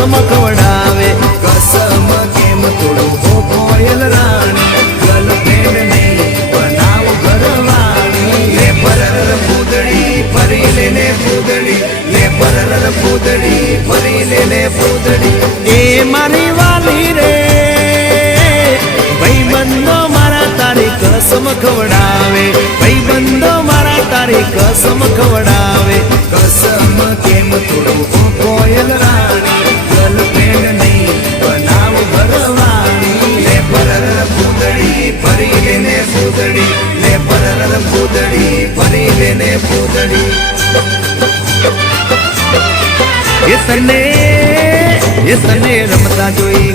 कसम खवडावे कसम केम तोडू हो कोयल राणी गर्लफ्रेंड नहीं बनाव घरवाणी ले परर फूदड़ी फरी लेने फूदड़ी ले परर फूदड़ी फरी लेने फूदड़ी ए मारी वाली रे भाई बंदो मारा तारी कसम खवडावे भाई बंदो मारा तारी कसम खवडावे कसम केम तोडू हो कोयल राणी गर्लफ्रेंड नहीं बनाव घरवाणी ले परर फूदड़ी फरी लेने फूदड़ी ले परर फूदड़ी फरी लेने फूदड़ी ये तने रमता जोई